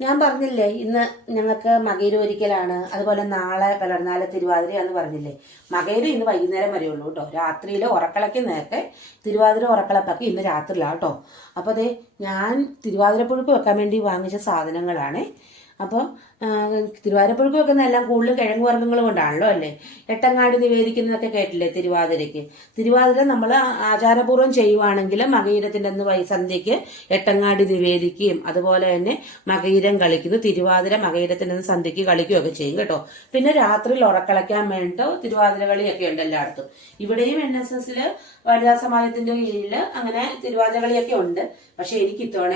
ഞാൻ പറഞ്ഞില്ലേ ഇന്ന് ഞങ്ങൾക്ക് മകയിര് ഒരിക്കലാണ് അതുപോലെ നാളെ പിറന്നാളെ തിരുവാതിര എന്ന് പറഞ്ഞില്ലേ. മകയിര് ഇന്ന് വൈകുന്നേരം വരെ ഉള്ളൂ കേട്ടോ രാത്രിയിൽ ഉറക്കളയ്ക്ക് നേരത്തെ തിരുവാതിര ഉറക്കളപ്പൊക്കെ ഇന്ന് രാത്രിയിലാണ് കേട്ടോ അപ്പോൾ അതെ ഞാൻ തിരുവാതിരപ്പുഴുക്ക് വെക്കാൻ വേണ്ടി വാങ്ങിച്ച സാധനങ്ങളാണ്. അപ്പോൾ തിരുവാതിരപ്പുഴക്ക് വെക്കുന്ന എല്ലാം കൂടുതലും കിഴങ്ങ് വർഗങ്ങൾ കൊണ്ടാണല്ലോ അല്ലേ? എട്ടങ്ങാടി നിവേദിക്കുന്നതൊക്കെ കേട്ടില്ലേ തിരുവാതിരയ്ക്ക്? തിരുവാതിര നമ്മൾ ആചാരപൂർവം ചെയ്യുവാണെങ്കിൽ മകയിരത്തിന്റെ അന്ന് സന്ധ്യയ്ക്ക് എട്ടങ്ങാടി നിവേദിക്കുകയും അതുപോലെ തന്നെ മകയിരം കളിക്കുന്നു. തിരുവാതിര മകയിരത്തിന്റെ അന്ന് സന്ധ്യയ്ക്ക് കളിക്കുകയൊക്കെ ചെയ്യും കേട്ടോ. പിന്നെ രാത്രിയിൽ ഉറക്കളയ്ക്കാൻ വേണ്ടിയിട്ട് തിരുവാതിര കളിയൊക്കെ ഉണ്ട് എല്ലായിടത്തും. ഇവിടെയും എൻ എസ് എസിൽ വനിതാ സമാജത്തിന്റെ കീഴിൽ അങ്ങനെ തിരുവാതിര കളിയൊക്കെ ഉണ്ട്. പക്ഷേ എനിക്ക് ഇത്തവണ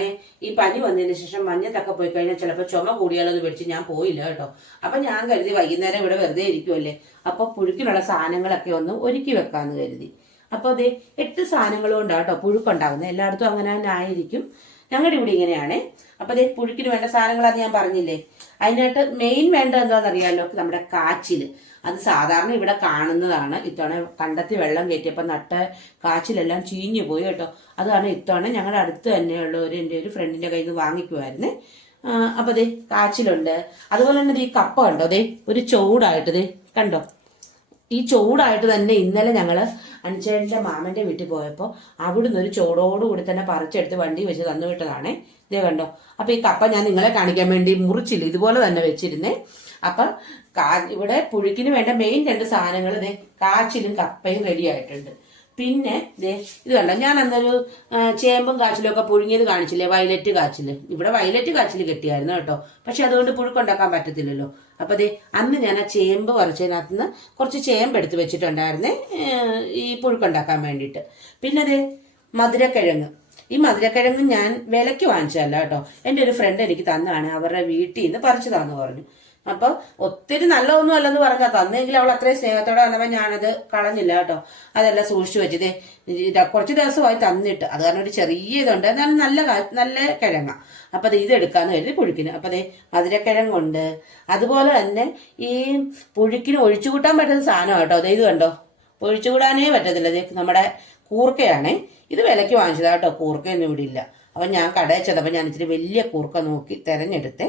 ഈ പനി വന്നതിന് ശേഷം മഞ്ഞത്തൊക്കെ പോയി കഴിഞ്ഞാൽ ചിലപ്പോൾ ചുമ കൂടിയാലോന്ന് പേടിച്ച് ഞാൻ പോയില്ല കേട്ടോ. അപ്പൊ ഞാൻ കരുതി വൈകുന്നേരം ഇവിടെ വെറുതെ ഇരിക്കുമല്ലേ അപ്പൊ പുഴുക്കിനുള്ള സാധനങ്ങളൊക്കെ ഒന്ന് ഒരുക്കി വെക്കാന്ന് കരുതി. അപ്പൊ അതെ എട്ട് സാധനങ്ങളും ഉണ്ടാവും കേട്ടോ പുഴുക്കുണ്ടാകുന്നത് എല്ലായിടത്തും അങ്ങനെ തന്നെ ആയിരിക്കും. ഞങ്ങളുടെ ഇവിടെ ഇങ്ങനെയാണ്. അപ്പൊ അതെ പുഴുക്കിന് വേണ്ട സാധനങ്ങളത് ഞാൻ പറഞ്ഞില്ലേ? അതിനായിട്ട് മെയിൻ വേണ്ട എന്താണെന്നറിയാലോ? നമ്മുടെ കാച്ചിൽ. അത് സാധാരണ ഇവിടെ കാണുന്നതാണ്. ഇത്തവണ കണ്ടത്തി വെള്ളം കയറ്റിയപ്പോൾ നട്ട കാച്ചിലെല്ലാം ചീഞ്ഞു പോയി കേട്ടോ. അതാണ് ഇത്തവണ ഞങ്ങളുടെ അടുത്ത് തന്നെയുള്ള ഒരു എന്റെ ഒരു ഫ്രണ്ടിന്റെ കയ്യിൽ നിന്ന് വാങ്ങിക്കുമായിരുന്നേ അപ്പോൾ ദേ കാച്ചിലുണ്ട്. അതുപോലെ തന്നെ ഈ കപ്പ കണ്ടോ? ദേ ഒരു ചൂടായിട്ട് ദേ കണ്ടോ? ഈ ചൂടായിട്ട് തന്നെ ഇന്നലെ ഞങ്ങൾ അഞ്ചേഴിന്റെ മാമന്റെ വീട്ടിൽ പോയപ്പോൾ അവിടുന്ന് ഒരു ചൂടോടുകൂടി തന്നെ പറിച്ചെടുത്ത് വണ്ടി വെച്ച് തന്നു വിട്ടതാണേ. ഇതേ കണ്ടോ? അപ്പൊ ഈ കപ്പ ഞാൻ നിങ്ങളെ കാണിക്കാൻ വേണ്ടി മുറിച്ചില്ല? ഇതുപോലെ തന്നെ വെച്ചിരുന്നേ. അപ്പൊ ഇവിടെ പുഴുക്കിന് വേണ്ട മെയിൻ രണ്ട് സാധനങ്ങൾ ഇതേ കാച്ചിലും കപ്പയും റെഡി ആയിട്ടുണ്ട്. പിന്നെ ഇത് കണ്ടോ ഞാൻ അന്നൊരു ചേമ്പും കാച്ചിലും ഒക്കെ പുഴുങ്ങിയത് കാണിച്ചില്ലേ? വയലറ്റ് കാച്ചിൽ. ഇവിടെ വയലറ്റ് കാച്ചിൽ കിട്ടിയായിരുന്നു കേട്ടോ. പക്ഷെ അതുകൊണ്ട് പുഴുക്കുണ്ടാക്കാൻ പറ്റത്തില്ലല്ലോ. അപ്പൊ അതെ അന്ന് ഞാൻ ആ ചേമ്പ് പറിച്ചതിനകത്ത് നിന്ന് കുറച്ച് ചേമ്പ് എടുത്ത് വെച്ചിട്ടുണ്ടായിരുന്നേ ഈ പുഴുക്കുണ്ടാക്കാൻ വേണ്ടിയിട്ട്. പിന്നെ അതെ മധുരക്കിഴങ്ങ്. ഈ മധുരക്കിഴങ്ങ് ഞാൻ വിലയ്ക്ക് വാങ്ങിച്ചതല്ല കേട്ടോ. എന്റെ ഒരു ഫ്രണ്ട് എനിക്ക് തന്നാണ്. അവരുടെ വീട്ടിൽ നിന്ന് പറിച്ചു തന്നു പറഞ്ഞു. അപ്പൊ ഒത്തിരി നല്ലതൊന്നും അല്ലെന്ന് പറഞ്ഞാൽ തന്നെങ്കിൽ അവൾ അത്രയും സ്നേഹത്തോടെ വന്നപ്പോൾ ഞാനത് കളഞ്ഞില്ല കേട്ടോ. അതെല്ലാം സൂക്ഷിച്ചു വെച്ചത് കുറച്ച് ദിവസമായി തന്നിട്ട്. അത് കാരണം ഒരു ചെറിയ ഇതുണ്ട്. എന്നാലും നല്ല നല്ല കിഴങ്ങ. അപ്പൊ അത് ഇത് എടുക്കാന്ന് കരുതി പുഴുക്കിന്. അപ്പൊ അതെ മധുരക്കിഴങ്ങുണ്ട്. അതുപോലെ തന്നെ ഈ പുഴുക്കിന് ഒഴിച്ചു കൂട്ടാൻ പറ്റുന്ന സാധനം കേട്ടോ. അതെ ഇത് കണ്ടോ? ഒഴിച്ചു കൂടാനേ പറ്റത്തില്ല. നമ്മുടെ കൂർക്കയാണേ. ഇത് വിലയ്ക്ക് വാങ്ങിച്ചതാട്ടോ കൂർക്കയൊന്നും ഇവിടെ ഇല്ല. അപ്പം ഞാൻ കടയിൽ ചെന്നപ്പോൾ ഞാൻ ഇച്ചിരി വലിയ കൂർക്ക നോക്കി തിരഞ്ഞെടുത്തേ.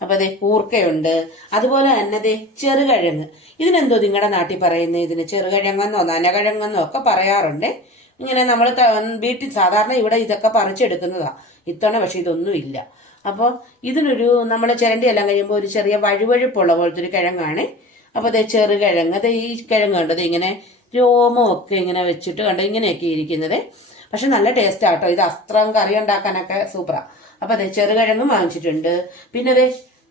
അപ്പം അതെ കൂർക്കയുണ്ട്. അതുപോലെ തന്നെ ദേ ചെറുകിഴങ്ങ്. ഇതിനെന്തോ നിങ്ങളുടെ നാട്ടിൽ പറയുന്നത് ഇതിന് ചെറുകിഴങ്ങെന്നോ നനകിഴങ്ങെന്നോ ഒക്കെ പറയാറുണ്ട്. ഇങ്ങനെ നമ്മൾ വീട്ടിൽ സാധാരണ ഇവിടെ ഇതൊക്കെ പറിച്ചെടുക്കുന്നതാ. ഇത്തവണ പക്ഷെ ഇതൊന്നും ഇല്ല. അപ്പോൾ ഇതിനൊരു നമ്മൾ ചിരണ്ടി എല്ലാം കഴിയുമ്പോൾ ഒരു ചെറിയ വഴുവഴുപ്പുള്ള പോലത്തെ ഒരു കിഴങ്ങാണ്. അപ്പോൾ അതേ ചെറുകിഴങ്ങ്. അത് ഈ കിഴങ്ങ് കണ്ടത് ഇങ്ങനെ രോമമൊക്കെ ഇങ്ങനെ വെച്ചിട്ട് കണ്ടോ? ഇങ്ങനെയൊക്കെ ഇരിക്കുന്നത്. പക്ഷെ നല്ല ടേസ്റ്റ് ആട്ടോ ഇത് അസ്ത്രം കറി ഉണ്ടാക്കാനൊക്കെ സൂപ്പറാ. അപ്പൊ അതെ ചെറുകിഴങ്ങും വാങ്ങിച്ചിട്ടുണ്ട്. പിന്നെ അതെ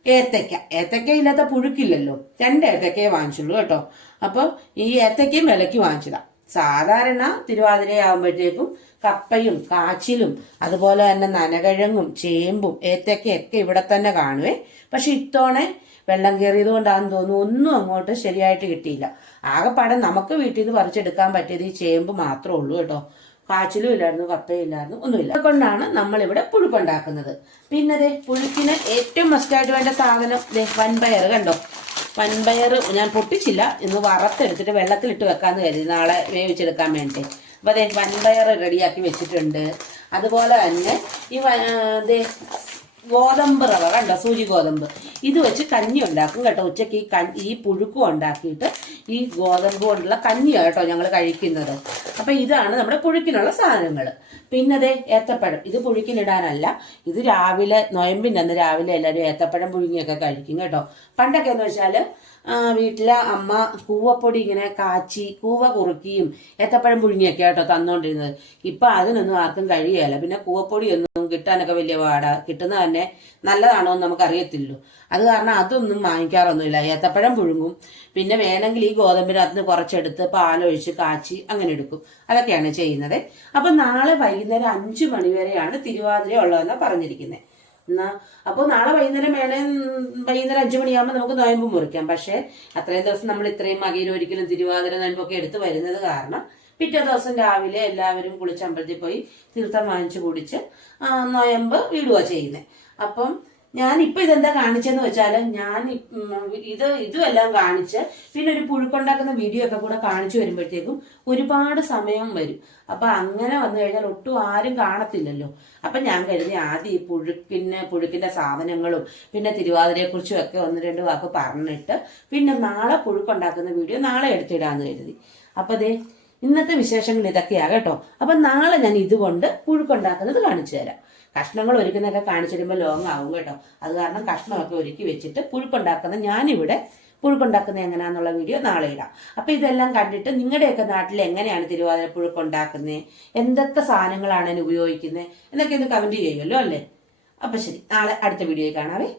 ഏത്തക്ക ഏത്തക്ക ഇല്ലാത്ത പുഴുക്കില്ലല്ലോ. രണ്ട് ഏത്തക്കയെ വാങ്ങിച്ചുള്ളൂ കേട്ടോ. അപ്പൊ ഈ ഏത്തക്കയും വിലയ്ക്ക് വാങ്ങിച്ചതാ. സാധാരണ തിരുവാതിരയാകുമ്പോഴത്തേക്കും കപ്പയും കാച്ചിലും അതുപോലെ തന്നെ നനകിഴങ്ങും ചേമ്പും ഏത്തക്കയൊക്കെ ഇവിടെ തന്നെ കാണുവേ. പക്ഷെ ഇത്തവണ വെള്ളം കയറിയത് കൊണ്ടാണെന്ന് തോന്നുന്നു ഒന്നും അങ്ങോട്ട് ശരിയായിട്ട് കിട്ടിയില്ല. ആകെപ്പാടെ നമുക്ക് വീട്ടിൽ നിന്ന് പറിച്ചെടുക്കാൻ പറ്റിയത് ഈ ചേമ്പ് മാത്രമേ ഉള്ളൂ കേട്ടോ. കാച്ചിലും ഇല്ലായിരുന്നു കപ്പയും ഇല്ലായിരുന്നു ഒന്നുമില്ല. അതുകൊണ്ടാണ് നമ്മളിവിടെ പുഴുക്കുണ്ടാക്കുന്നത് പിന്നെ അതെ പുഴുക്കിന് ഏറ്റവും മസ്റ്റായിട്ട് വേണ്ട സാധനം ദേ വൻപയർ കണ്ടോ? വൻപയർ ഞാൻ പൊട്ടിച്ചില്ല. ഇന്ന് വറുത്തെടുത്തിട്ട് വെള്ളത്തിലിട്ട് വെക്കാന്ന് കരുതി. നാളെ വേവിച്ചെടുക്കാൻ വേണ്ടി അപ്പൊ അതെ വൻപയർ റെഡിയാക്കി വെച്ചിട്ടുണ്ട്. അതുപോലെ തന്നെ ഈ ദേ ഗോതമ്പ് റവ കണ്ടോ? സൂചി ഗോതമ്പ്. ഇത് വെച്ച് കഞ്ഞി ഉണ്ടാക്കും കേട്ടോ. ഉച്ചയ്ക്ക് ഈ കഞ്ഞി ഈ പുഴുക്കും ഉണ്ടാക്കിയിട്ട് ഈ ഗോതമ്പ് കൊണ്ടുള്ള കഞ്ഞിയാണ് കേട്ടോ ഞങ്ങൾ കഴിക്കുന്നത്. അപ്പൊ ഇതാണ് നമ്മുടെ പുഴുക്കിനുള്ള സാധനങ്ങൾ പിന്നെ അതെ ഏത്തപ്പഴം. ഇത് പുഴുക്കിനിടാനല്ല. ഇത് രാവിലെ നൊയമ്പിന്റെ അന്ന് രാവിലെ എല്ലാവരും ഏത്തപ്പഴം പുഴുങ്ങിയൊക്കെ കഴിക്കും കേട്ടോ. പണ്ടൊക്കെ എന്ന് വെച്ചാൽ വീട്ടിലെ അമ്മ കൂവപ്പൊടി ഇങ്ങനെ കാച്ചി കൂവ കുറുക്കിയും ഏത്തപ്പഴം പുഴുങ്ങിയൊക്കെ കേട്ടോ തന്നുകൊണ്ടിരുന്നത് ഇപ്പൊ അതിനൊന്നും ആർക്കും കഴിയുകയില്ല പിന്നെ കൂവപ്പൊടി ഒന്നും കിട്ടാനൊക്കെ വലിയ പാടാ. കിട്ടുന്ന തന്നെ നല്ലതാണോ എന്ന് നമുക്ക് അറിയത്തില്ലോ അത് കാരണം അതൊന്നും വാങ്ങിക്കാറൊന്നുമില്ല. ഏത്തപ്പഴം പുഴുങ്ങും. പിന്നെ വേണമെങ്കിൽ ഈ ഗോതമ്പിനകത്ത് കുറച്ചെടുത്ത് പാലൊഴിച്ച് കാച്ചി അങ്ങനെ എടുക്കും. അതൊക്കെയാണ് ചെയ്യുന്നത്. അപ്പൊ നാളെ വൈകുന്നേരം അഞ്ചു മണി വരെയാണ് തിരുവാതിര ഉള്ളതെന്നാണ് പറഞ്ഞിരിക്കുന്നത് എന്നാ അപ്പോൾ നാളെ വൈകുന്നേരം വേണേ വൈകുന്നേരം അഞ്ചു മണിയാകുമ്പോൾ നമുക്ക് നോയമ്പ് മുറിക്കാം. പക്ഷേ അത്രയും ദിവസം നമ്മൾ ഇത്രയും മകയിൽ ഒരിക്കലും തിരുവാതിര നോയമ്പൊക്കെ എടുത്ത് വരുന്നത് കാരണം പിറ്റേ ദിവസം രാവിലെ എല്ലാവരും കുളിച്ച് അമ്പലത്തിൽ പോയി തീർത്ഥം വാങ്ങിച്ചു കുടിച്ച് നോയമ്പ് വീടുക ചെയ്യുന്നത് അപ്പം ഞാൻ ഇപ്പൊ ഇതെന്താ കാണിച്ചെന്ന് വെച്ചാൽ ഞാൻ ഇത് ഇതുമെല്ലാം കാണിച്ച് പിന്നെ ഒരു പുഴുക്കുണ്ടാക്കുന്ന വീഡിയോ ഒക്കെ കൂടെ കാണിച്ചു വരുമ്പോഴത്തേക്കും ഒരുപാട് സമയം വരും. അപ്പൊ അങ്ങനെ വന്നു കഴിഞ്ഞാൽ ഒട്ടും ആരും കാണത്തില്ലല്ലോ. അപ്പൊ ഞാൻ കരുതി ആദ്യം ഈ പുഴുക്കിന് പുഴുക്കിന്റെ സാധനങ്ങളും പിന്നെ തിരുവാതിരയെ കുറിച്ചും ഒക്കെ ഒന്ന് രണ്ട് വാക്ക് പറഞ്ഞിട്ട് പിന്നെ നാളെ പുഴുക്കുണ്ടാക്കുന്ന വീഡിയോ നാളെ എടുത്തിടാന്ന് കരുതി. അപ്പൊ ദേ ഇന്നത്തെ വിശേഷങ്ങൾ ഇതൊക്കെയാണ് കേട്ടോ. അപ്പൊ നാളെ ഞാൻ ഇതുകൊണ്ട് പുഴുക്കുണ്ടാക്കുന്നത് കാണിച്ചു തരാം. കഷ്ണങ്ങൾ ഒരുക്കുന്നതൊക്കെ കാണിച്ചു തരുമ്പോൾ ലോങ് ആവും കേട്ടോ. അത് കാരണം കഷ്ണമൊക്കെ ഒരുക്കി വെച്ചിട്ട് പുഴുക്കുണ്ടാക്കുന്ന ഞാനിവിടെ പുഴുക്കുണ്ടാക്കുന്നത് എങ്ങനെയാന്നുള്ള വീഡിയോ നാളെ ഇടാം. അപ്പൊ ഇതെല്ലാം കണ്ടിട്ട് നിങ്ങളുടെയൊക്കെ നാട്ടിൽ എങ്ങനെയാണ് തിരുവാതിര പുഴുക്കുണ്ടാക്കുന്നത് എന്തൊക്കെ സാധനങ്ങളാണ് അതിന് ഉപയോഗിക്കുന്നത് എന്നൊക്കെ ഒന്ന് കമന്റ് ചെയ്യുമല്ലോ അല്ലേ? അപ്പൊ ശരി നാളെ അടുത്ത വീഡിയോയിൽ കാണാവേ.